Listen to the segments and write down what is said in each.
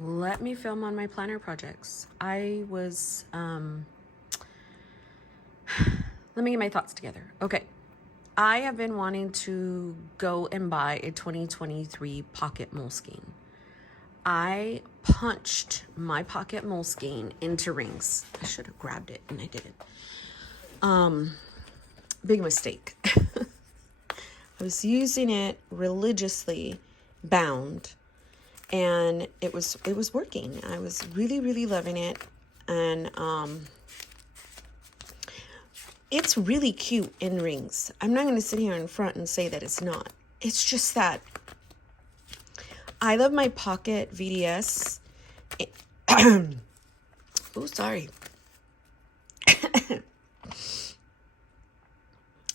let me film on my planner projects. I was, let me get my thoughts together. Okay. I have been wanting to go and buy a 2023 pocket Moleskine. I punched my pocket Moleskine into rings. I should have grabbed it and I didn't. Big mistake. I was using it religiously bound, and it was working. I was really loving it, and it's really cute in rings. I'm not going to sit here in front and say that it's not. It's just that I love my pocket VDS. Oh, sorry.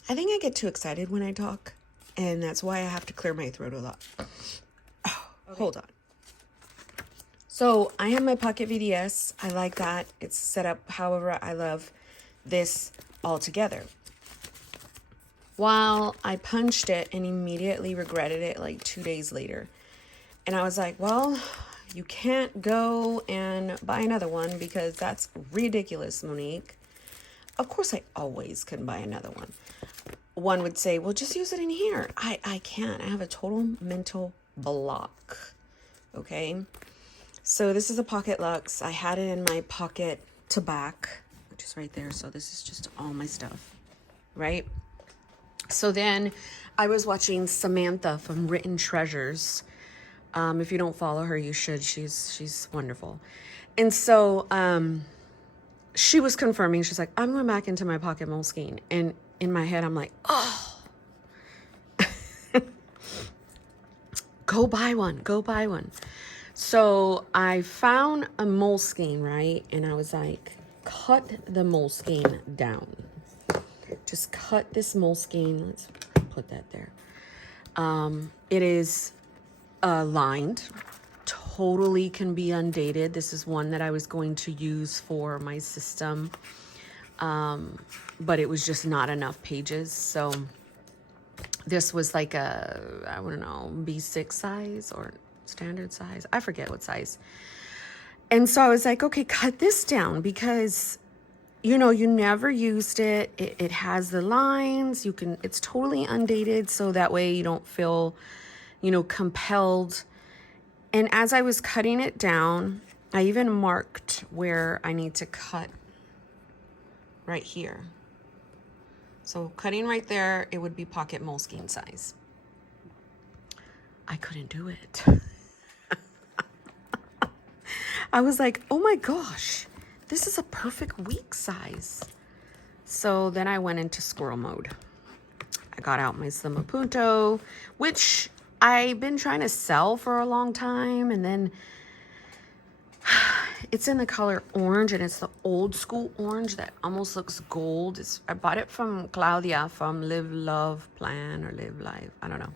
I think I get too excited when I talk, and that's why I have to clear my throat a lot. Oh, okay. Hold on. So I have my pocket VDS. I like that. It's set up however I love this all together. While I punched it and immediately regretted it like 2 days later. And I was like, well, you can't go and buy another one because that's ridiculous, Monique. Of course, I always can buy another one. One would say, well, just use it in here. I can't. I have a total mental block. Okay. So this is a Pocket Luxe. I had it in my pocket to back, which is right there. So this is just all my stuff, right? So then I was watching Samantha from Written Treasures. If you don't follow her, you should. She's wonderful. And so she was confirming. She's like, I'm going back into my pocket Moleskine. And in my head, I'm like, oh, go buy one. Go buy one. So I found a Moleskine, right? And I was like, cut the Moleskine down. Just cut this Moleskine. Let's put that there. It is lined. Totally can be undated. This is one that I was going to use for my system. But it was just not enough pages. So this was like a, I don't know, B6 size or standard size. I forget what size. And so I was like, okay, cut this down because, you know, you never used it. It has the lines. It's totally undated. So that way you don't feel, you know, compelled. And as I was cutting it down, I even marked where I need to cut right here. So cutting right there, it would be pocket Moleskine size. I couldn't do it. I was like, oh my gosh, this is a perfect week size. So then I went into squirrel mode. I got out my Slim Punto, which I've been trying to sell for a long time. And then it's in the color orange, and it's the old school orange that almost looks gold. I bought it from Claudia from Live Love Plan or Live Life. I don't know.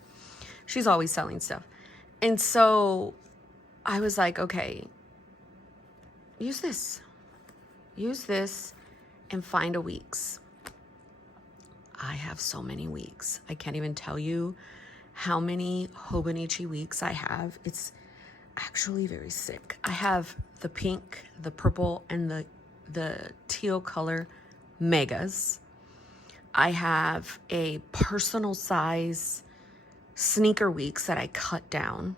She's always selling stuff. And so I was like, okay, use this and find a weeks. I have so many weeks. I can't even tell you how many Hobonichi weeks I have. It's actually very sick. I have the pink, the purple, and the teal color megas. I have a personal size sneaker weeks that I cut down.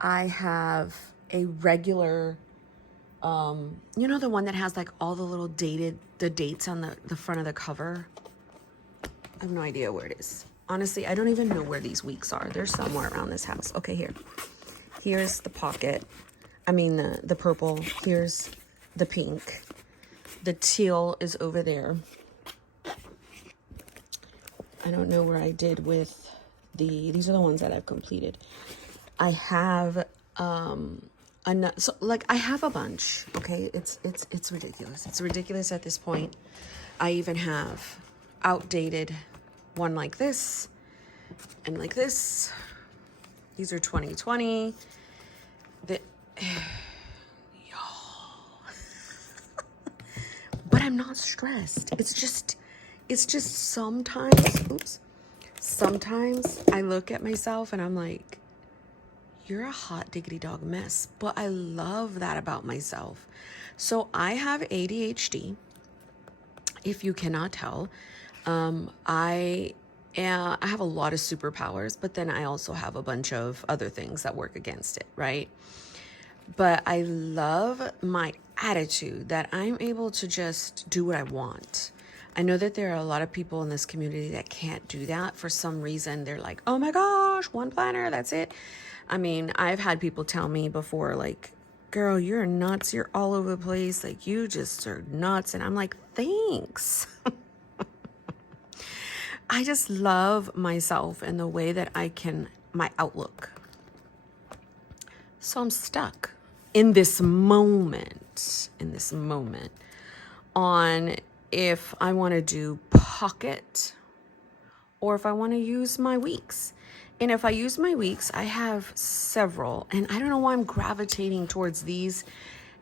I have a regular, you know, the one that has like all the little dates on the front of the cover. I have no idea where it is. Honestly, I don't even know where these weeks are. They're somewhere around this house. Okay, here's the pocket. I mean, the purple. Here's the pink. The teal is over there. I don't know where I did with these are the ones that I've completed. I have, so like I have a bunch, okay? It's ridiculous. It's ridiculous at this point. I even have outdated one like this and like this. These are 2020. Y'all. But I'm not stressed. It's just sometimes I look at myself and I'm like, you're a hot diggity dog mess. But I love that about myself. So I have ADHD. If you cannot tell, I have a lot of superpowers, but then I also have a bunch of other things that work against it, right? But I love my attitude that I'm able to just do what I want. I know that there are a lot of people in this community that can't do that for some reason. They're like, oh my gosh, one planner, that's it. I mean, I've had people tell me before, like, girl, you're nuts. You're all over the place. Like, you just are nuts. And I'm like, thanks. I just love myself and the way that my outlook. So I'm stuck in this moment on if I want to do pocket or if I want to use my weeks. And if I use my weeks, I have several, and I don't know why I'm gravitating towards these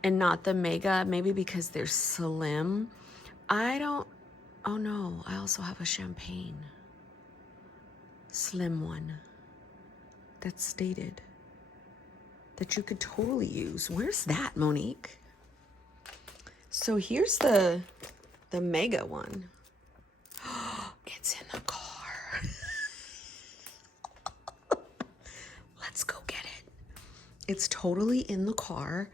and not the mega, maybe because they're slim. Oh no, I also have a champagne slim one that's stated that you could totally use. Where's that, Monique? So here's the mega one. It's in the car. Let's go get it. It's totally in the car.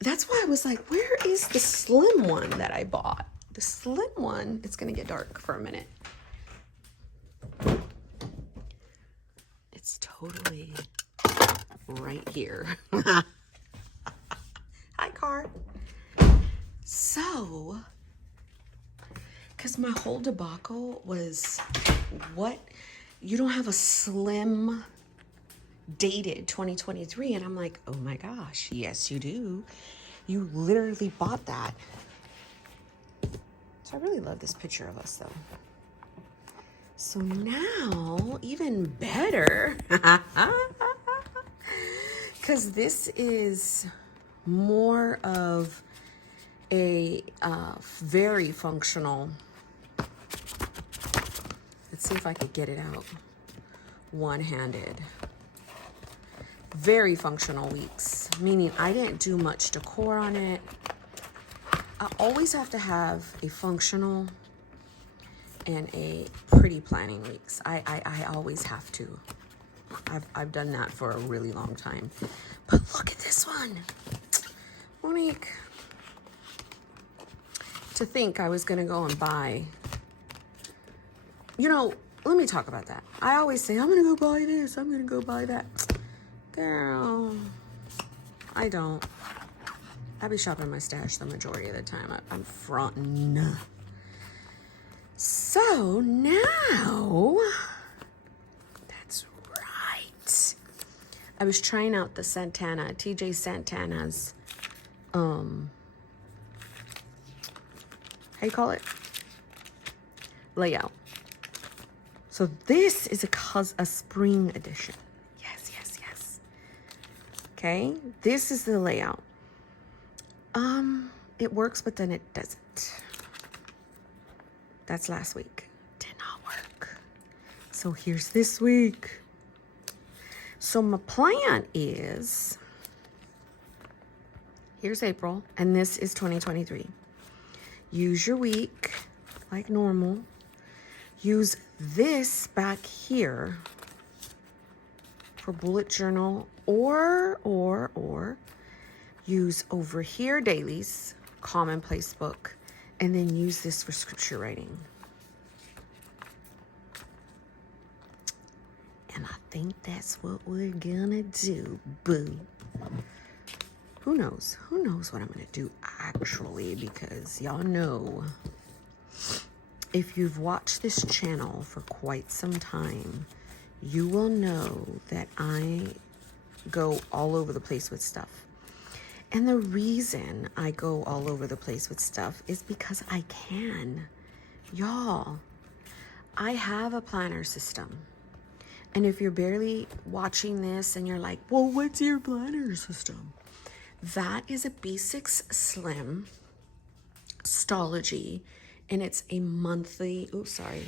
That's why I was like, where is the slim one that I bought? The slim one, it's gonna get dark for a minute. It's totally right here. Hi, car. So, because my whole debacle was, what? You don't have a slim dated 2023? And I'm like, oh my gosh, yes you do. You literally bought that. So I really love this picture of us though. So now, even better, because this is more of a very functional, let's see if I could get it out one-handed. Very functional weeks, meaning I didn't do much decor on it. I always have to have a functional and a pretty planning weeks. I always have to. I've done that for a really long time. But look at this one. Monique. To think I was gonna go and buy, let me talk about that. I always say, I'm gonna go buy this, I'm gonna go buy that. Girl, I don't. I be shopping my stash the majority of the time. I'm frontin'. So now, that's right. I was trying out the Santana, TJ Santana's, how you call it? Layout. So this is a spring edition. Yes, yes, yes. Okay, this is the layout. It works, but then it doesn't. That's last week. Did not work. So here's this week. So my plan is, here's April, and this is 2023. Use your week like normal. Use this back here for bullet journal or use over here dailies, commonplace book, and then use this for scripture writing. And I think that's what we're gonna do, boo. Who knows? Who knows what I'm gonna do actually, because y'all know, if you've watched this channel for quite some time, you will know that I go all over the place with stuff. And the reason I go all over the place with stuff is because I can. Y'all, I have a planner system. And if you're barely watching this and you're like, well, what's your planner system? That is a B6 Slim Stology, and it's a monthly, oops, sorry,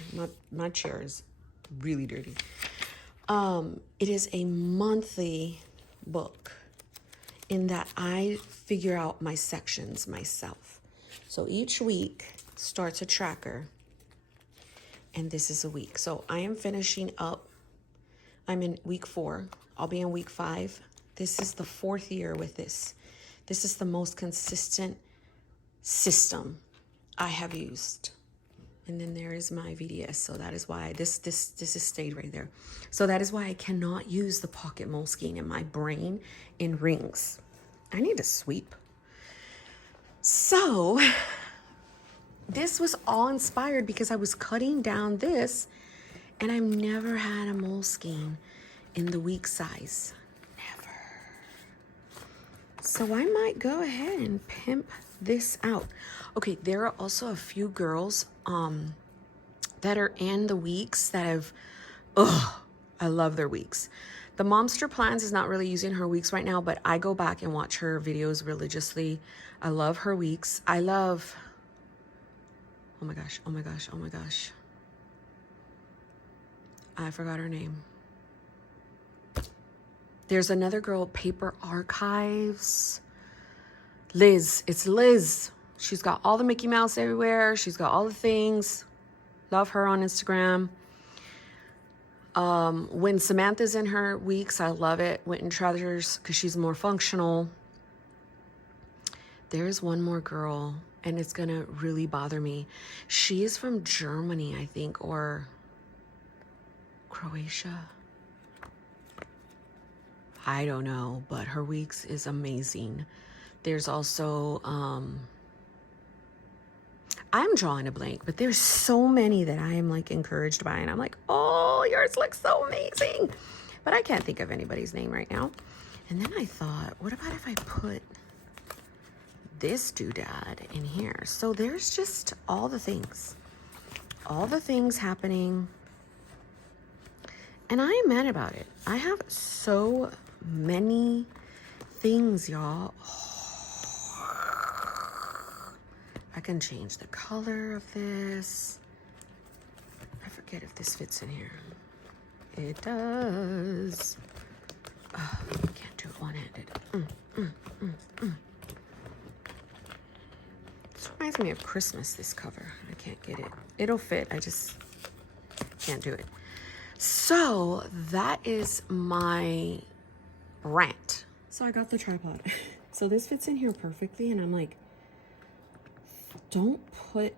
my chair is really dirty. It is a monthly book in that I figure out my sections myself. So each week starts a tracker, and this is a week. So I am finishing up. I'm in week 4. I'll be in week 5. This is the 4th year with this. This is the most consistent system I have used. And then there is my VDS. So that is why this has stayed right there. So that is why I cannot use the pocket Moleskine in my brain in rings. I need to sweep. So this was all inspired because I was cutting down this, and I've never had a Moleskine in the week size. Never. So I might go ahead and pimp this out. Okay, there are also a few girls that are in the weeks that have, I love their weeks. The Momster Plans is not really using her weeks right now, but I go back and watch her videos religiously. I love her weeks. I love, oh my gosh. I forgot her name. There's another girl, Paper Archives. Liz, it's Liz. She's got all the Mickey Mouse everywhere. She's got all the things. Love her on Instagram. When Samantha's in her weeks, I love it. Winton Treasures, because she's more functional. There's one more girl, and it's gonna really bother me. She is from Germany, I think, or Croatia. I don't know, but her weeks is amazing. There's also, I'm drawing a blank, but there's so many that I am like encouraged by, and I'm like, oh, yours looks so amazing. But I can't think of anybody's name right now. And then I thought, what about if I put this doodad in here? So there's just all the things happening. And I am mad about it. I have so many things, y'all. I can change the color of this. I forget if this fits in here. It does. Oh, I can't do it one-handed. This reminds me of Christmas, this cover. I can't get it. It'll fit. I just can't do it. So that is my rant. So I got the tripod. So this fits in here perfectly, and I'm like, don't put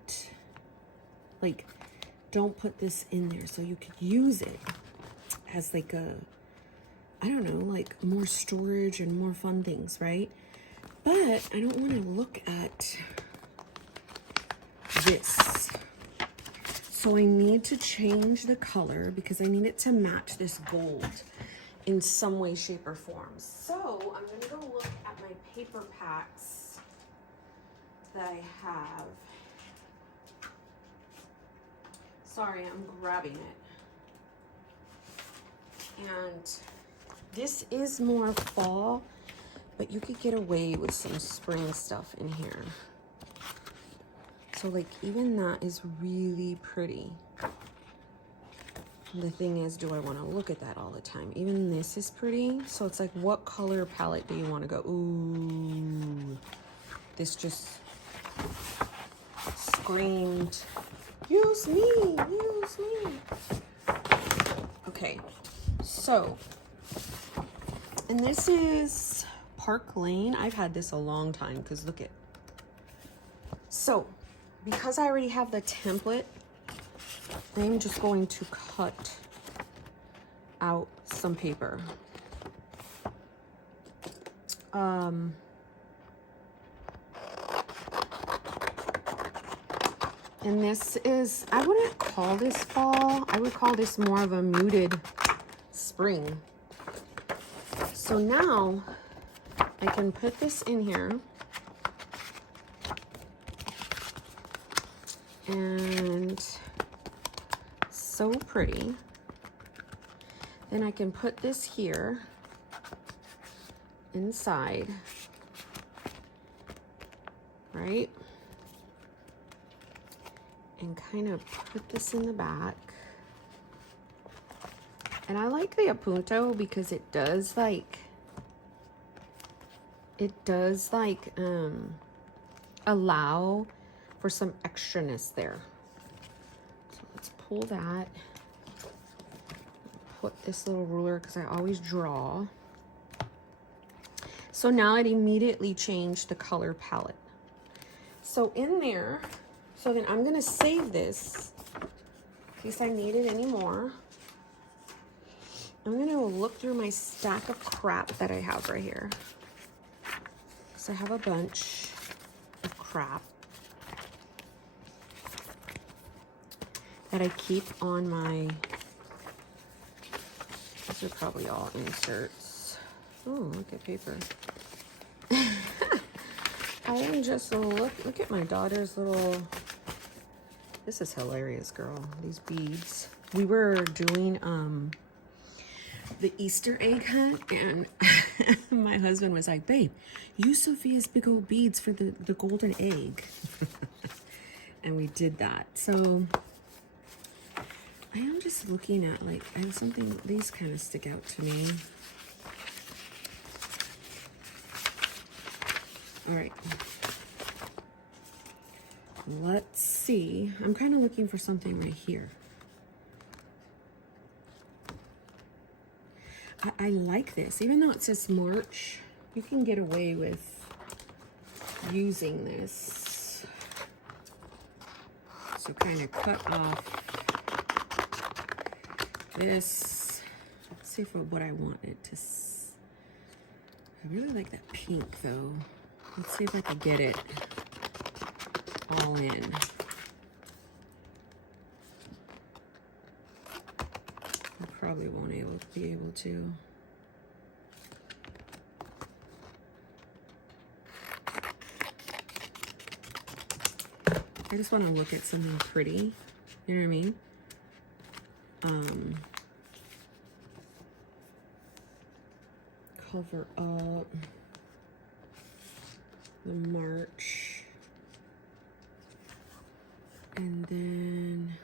this in there, so you could use it as like a, I don't know, like more storage and more fun things, right? But I don't want to look at this. So I need to change the color because I need it to match this gold in some way, shape, or form. So I'm going to go look at my paper packs that I have. Sorry, I'm grabbing it. And this is more fall, but you could get away with some spring stuff in here. So like even that is really pretty. The thing is, do I want to look at that all the time? Even this is pretty. So it's like, what color palette do you want to go? Ooh, this just screamed, use me, use me. Okay, so, and this is Park Lane. I've had this a long time because look at, so because I already have the template, I'm just going to cut out some paper. And this is, I wouldn't call this fall. I would call this more of a muted spring. So now I can put this in here. And so pretty. Then I can put this here inside, right? And kind of put this in the back. And I like the Apunto because it does like it does like allow for some extraness there. So let's pull that. Put this little ruler because I always draw. So now it immediately changed the color palette. So in there, so then I'm gonna save this in case I need it anymore. I'm gonna look through my stack of crap that I have right here. So I have a bunch of crap that I keep on my, these are probably all inserts. Oh, look at paper. I am just look at my daughter's little, this is hilarious, girl. These beads. We were doing the Easter egg hunt, and my husband was like, babe, use Sophia's big old beads for the golden egg. And we did that. So I am just looking at, like, I have something, these kind of stick out to me. All right. Let's see. I'm kind of looking for something right here. I like this. Even though it says March, you can get away with using this. So kind of cut off this. Let's see what I want it to. I really like that pink though. Let's see if I can get it all in. I probably won't be able to. I just want to look at something pretty. You know what I mean? Cover up the March. And then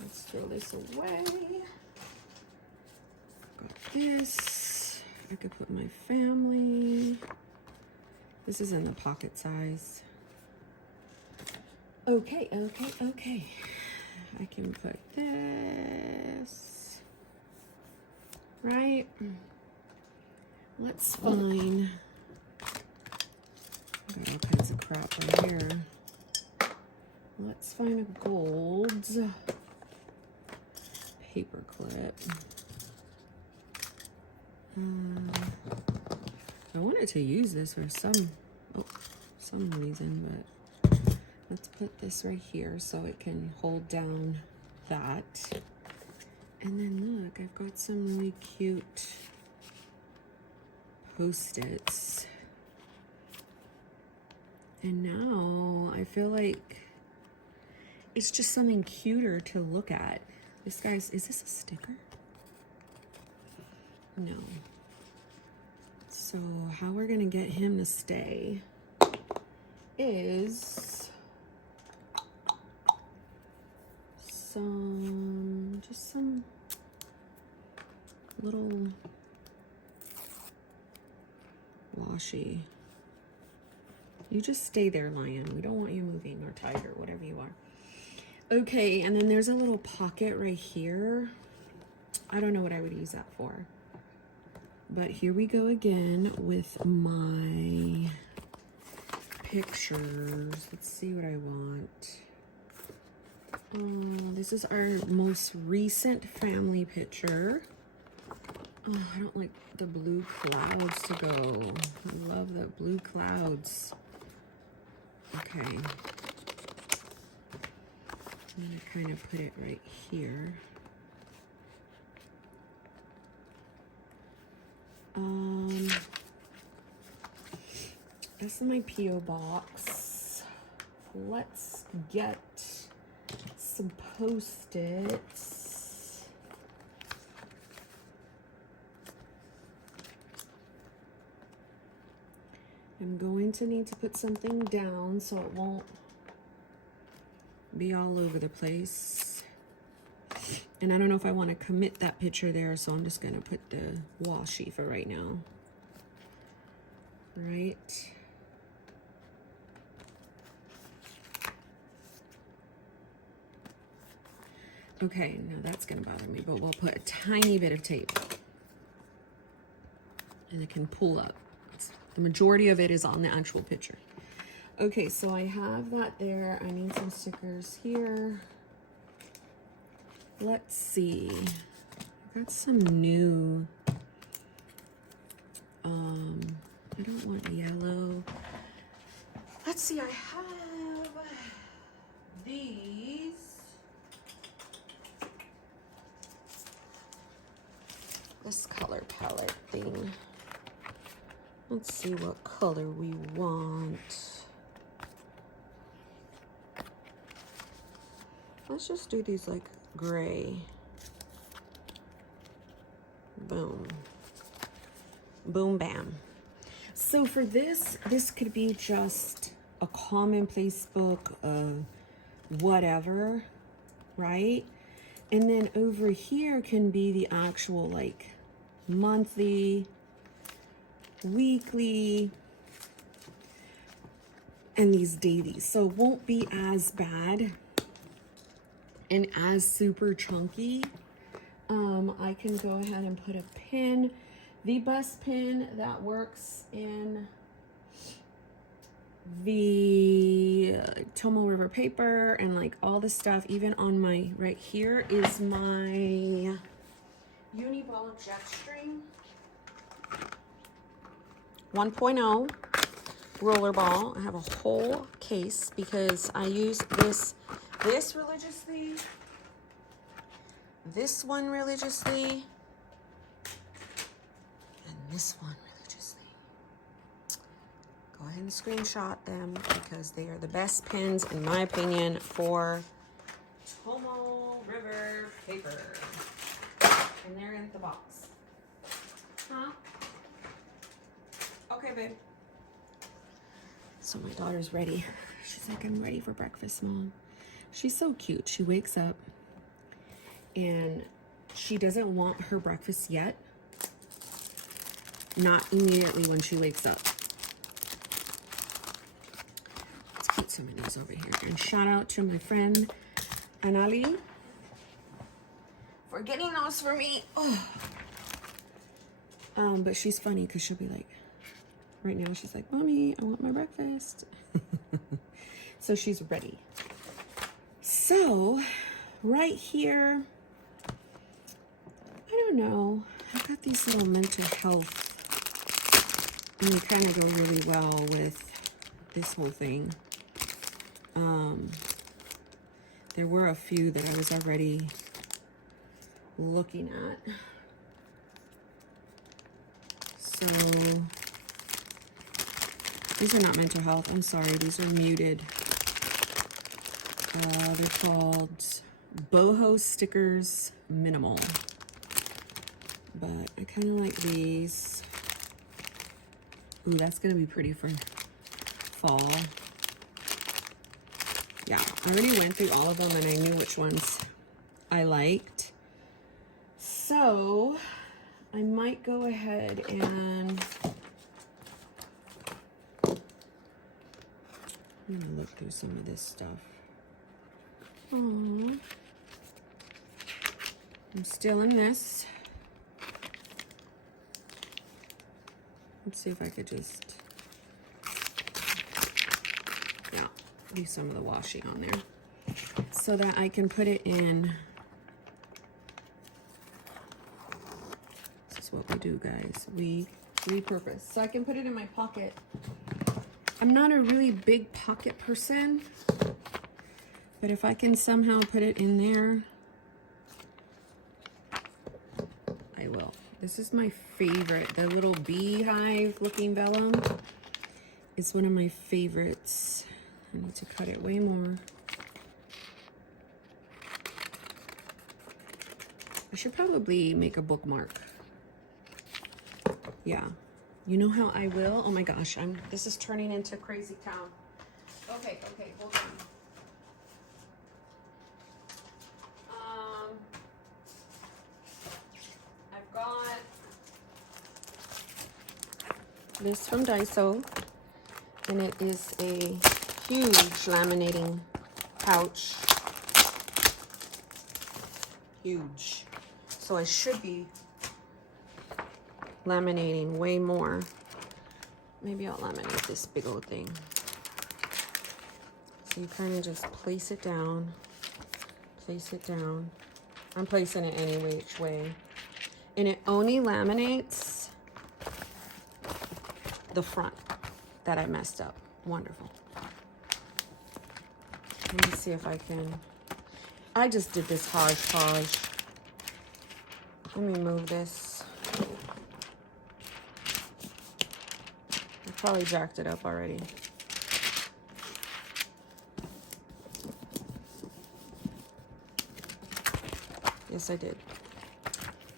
let's throw this away. Got this. I could put my family. This is in the pocket size. Okay. I can put this. Right? Let's find. Got all kinds of crap right here. Let's find a gold paper clip. I wanted to use this for some reason, but let's put this right here so it can hold down that. And then look, I've got some really cute Post-its. And now I feel like it's just something cuter to look at. This guy's, is this a sticker? No. So how we're gonna get him to stay is just some little washi. You just stay there, lion. We don't want you moving, or tiger, whatever you are. Okay, and then there's a little pocket right here. I don't know what I would use that for. But here we go again with my pictures. Let's see what I want. This is our most recent family picture. Oh, I don't like the blue clouds to go. I love the blue clouds. Okay. I'm gonna kind of put it right here. This is my P.O. box. Let's get some Post-its. I'm going to need to put something down so it won't be all over the place. And I don't know if I want to commit that picture there, so I'm just going to put the washi for right now. right? Okay, now that's gonna bother me, but we'll put a tiny bit of tape. And it can pull up. The majority of it is on the actual picture. Okay, so I have that there. I need some stickers here. Let's see. I got some new, I don't want yellow. Let's see, I have these. This color palette thing. Let's see what color we want. Let's just do these like gray. Boom. Boom, bam. So for this could be just a commonplace book of whatever, right? And then over here can be the actual like monthly, weekly, and these dailies. So it won't be as bad and as super chunky. I can go ahead and put a pin. The best pin that works in the Tomo River paper and like all the stuff, even on my right here, is my Uniball jet string 1.0 roller ball. I have a whole case because I use this religiously, this one religiously, and this one religiously. Go ahead and screenshot them because they are the best pins, in my opinion, for Tomo River paper. And they're in the box. Huh? Okay, babe. So my daughter's ready. She's like, I'm ready for breakfast, Mom. She's so cute. She wakes up and she doesn't want her breakfast yet. Not immediately when she wakes up. Let's keep some of these over here. And shout out to my friend Anali for getting those for me. Oh. But she's funny because she'll be like, right now she's like, Mommy, I want my breakfast. So she's ready. So right here, I don't know, I've got these little mental health, and they kind of go really well with this whole thing. There were a few that I was already looking at. So these are not mental health. I'm sorry. These are muted. They're called Boho Stickers Minimal. But I kind of like these. Ooh, that's going to be pretty for fall. Yeah, I already went through all of them and I knew which ones I liked. So I might go ahead and I'm gonna look through some of this stuff. Aww. I'm still in this. Let's see if I could just, yeah, do some of the washi on there so that I can put it in. This is what we do, guys. We repurpose. So I can put it in my pocket. I'm not a really big pocket person, but if I can somehow put it in there, I will. This is my favorite. The little beehive looking vellum is one of my favorites. I need to cut it way more. I should probably make a bookmark. Yeah. You know how I will? Oh my gosh, this is turning into crazy town. Okay, hold on. I've got this from Daiso, and it is a huge laminating pouch. Huge. So I should be laminating way more. Maybe I'll laminate this big old thing. So you kind of just place it down, place it down. I'm placing it any which way. And it only laminates the front that I messed up. Wonderful. Let me see if I can. I just did this hodgepodge. Let me move this. I probably jacked it up already. Yes, I did.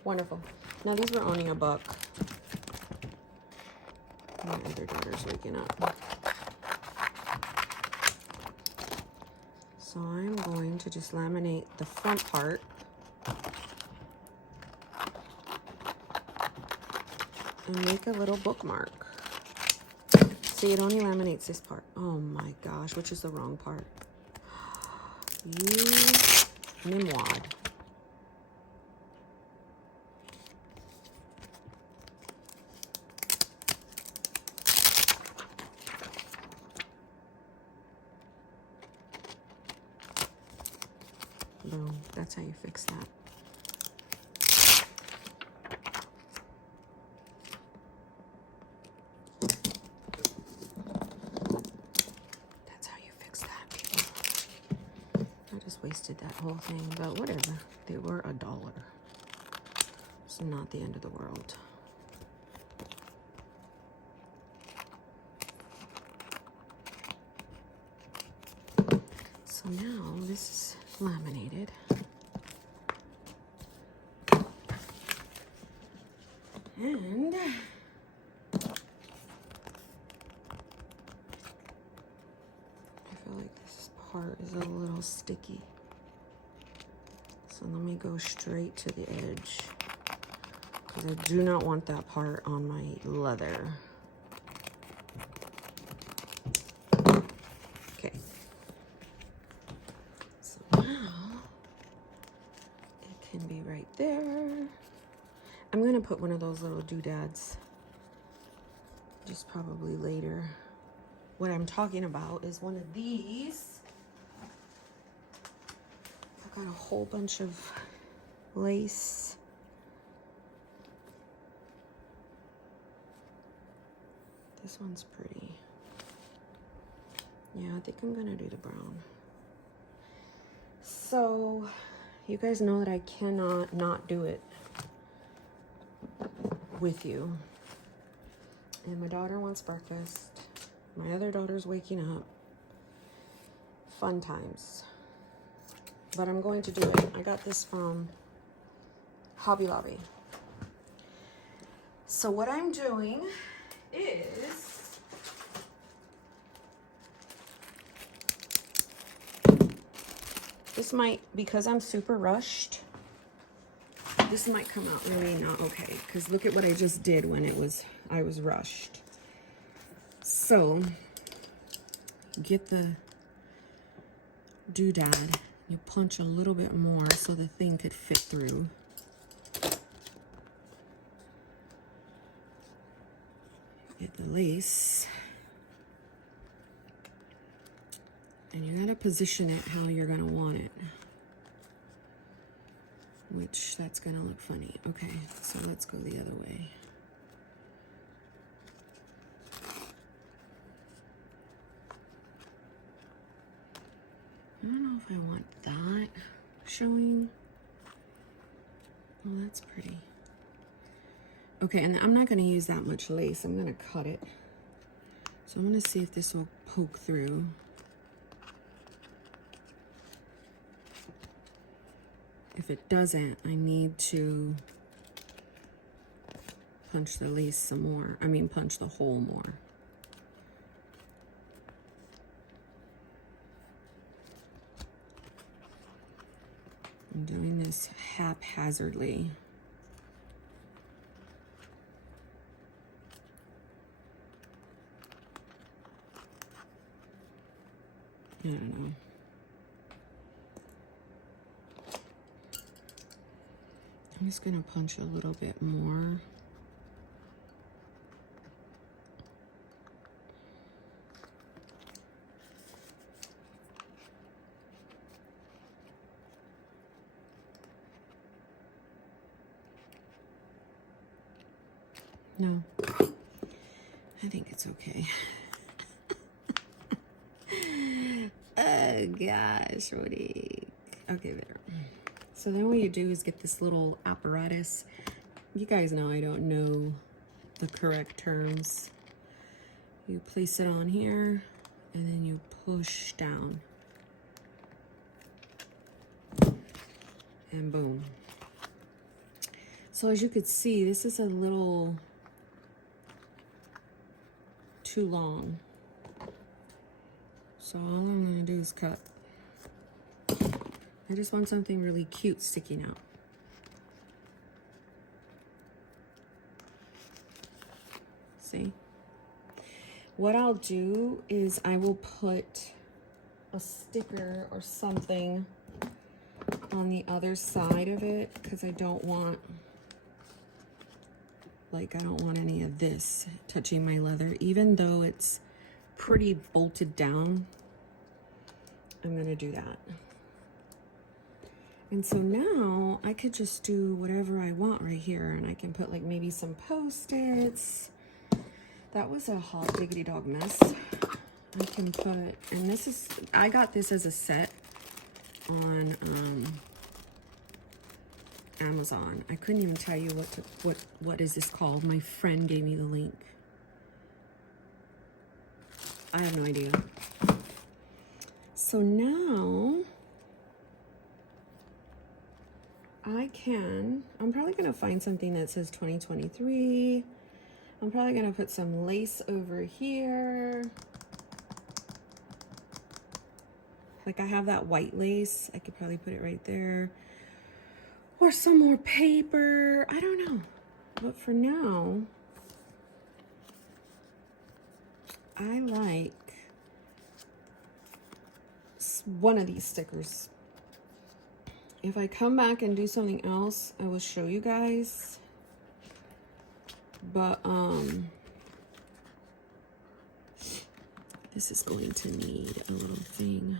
Wonderful. Now these were only $1. My other daughter's waking up. So I'm going to just laminate the front part. And make a little bookmark. See, it only laminates this part. Oh my gosh, which is the wrong part? You nimwad. Boom. That's how you fix that. That's how you fix that, people. I just wasted that whole thing, but whatever. They were $1. It's not the end of the world. So now this is laminated. And I feel like this part is a little sticky. So let me go straight to the edge, because I do not want that part on my leather. Okay. So now it can be right there. I'm going to put one of those little doodads just probably later. What I'm talking about is one of these. I got a whole bunch of lace. This one's pretty. Yeah, I think I'm going to do the brown. So, you guys know that I cannot not do it with you. And my daughter wants breakfast. My other daughter's waking up. Fun times. But I'm going to do it. I got this from Hobby Lobby. So what I'm doing is this might, because I'm super rushed, this might come out really not okay, because look at what I just did when I was rushed. So get the doodad, you punch a little bit more so the thing could fit through. Get the lace, and you gotta position it how you're gonna want it, which that's gonna look funny. Okay, so let's go the other way. I don't know if I want that showing. Oh, that's pretty. Okay, and I'm not gonna use that much lace. I'm gonna cut it. So I'm gonna see if this will poke through. If it doesn't, I need to punch the lace some more. I mean, punch the hole more. I'm doing this haphazardly. I don't know. I'm just gonna punch a little bit more. No, I think it's okay. Oh gosh, Roddy. Okay, there. So then what you do is get this little apparatus. You guys know I don't know the correct terms. You place it on here and then you push down. And boom. So as you could see, this is a little too long. So all I'm gonna do is cut. I just want something really cute sticking out. See? What I'll do is I will put a sticker or something on the other side of it because I don't want, like, I don't want any of this touching my leather, even though it's pretty bolted down. I'm gonna do that. And so now I could just do whatever I want right here, and I can put like maybe some Post-its. That was a hot diggity dog mess. I can put, and this is, I got this as a set on Amazon. I couldn't even tell you what is this called. My friend gave me the link. I have no idea. So now I'm probably gonna find something that says 2023. I'm probably gonna put some lace over here. Like I have that white lace. I could probably put it right there. Or some more paper. I don't know. But for now, I like one of these stickers. If I come back and do something else, I will show you guys. But this is going to need a little thing.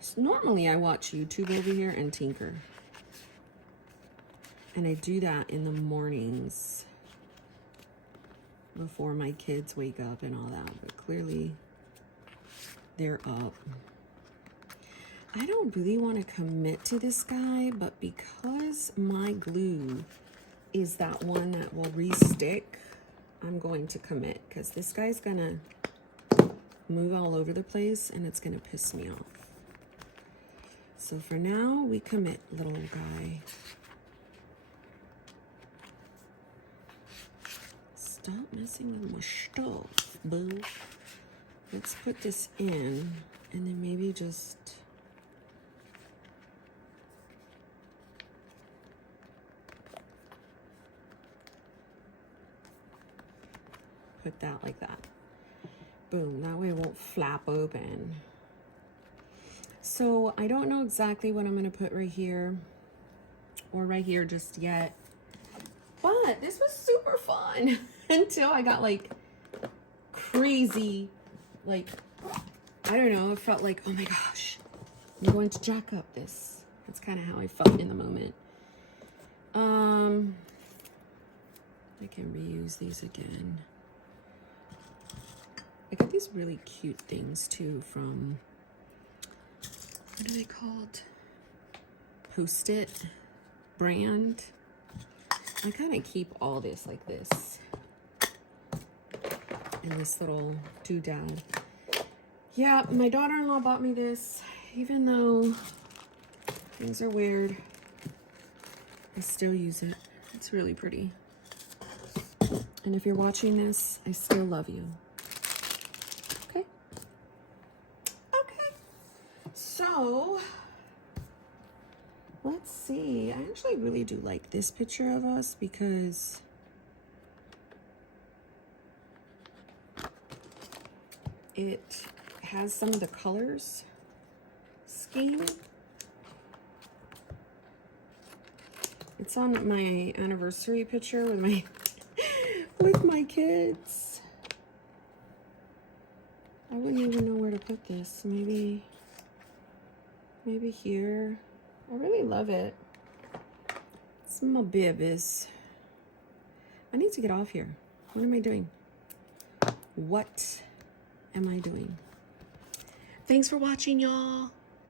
So normally I watch YouTube over here and tinker. And I do that in the mornings before my kids wake up and all that. But clearly they're up. I don't really want to commit to this guy, but because my glue is that one that will re-stick, I'm going to commit because this guy's gonna move all over the place and it's gonna piss me off. So for now, we commit, little guy. Stop messing with my stuff, boo. Let's put this in and then maybe just put that like that. Boom, that way it won't flap open. So I don't know exactly what I'm gonna put right here or right here just yet, but this was super fun until I got like crazy, like, I don't know, it felt like, oh my gosh, I'm going to jack up this. That's kind of how I felt in the moment. I can reuse these again. I got these really cute things too from, what are they called? Post-it brand. I kind of keep all this like this. And this little doodad. Yeah, my daughter-in-law bought me this. Even though things are weird, I still use it. It's really pretty. And if you're watching this, I still love you. Okay? Okay. So, let's see. I actually really do like this picture of us because it has some of the colors scheme. It's on my anniversary picture with my with my kids. I wouldn't even know where to put this. Maybe here. I really love it. It's my babies. I need to get off here. What am I doing? What am I doing? Thanks for watching, y'all.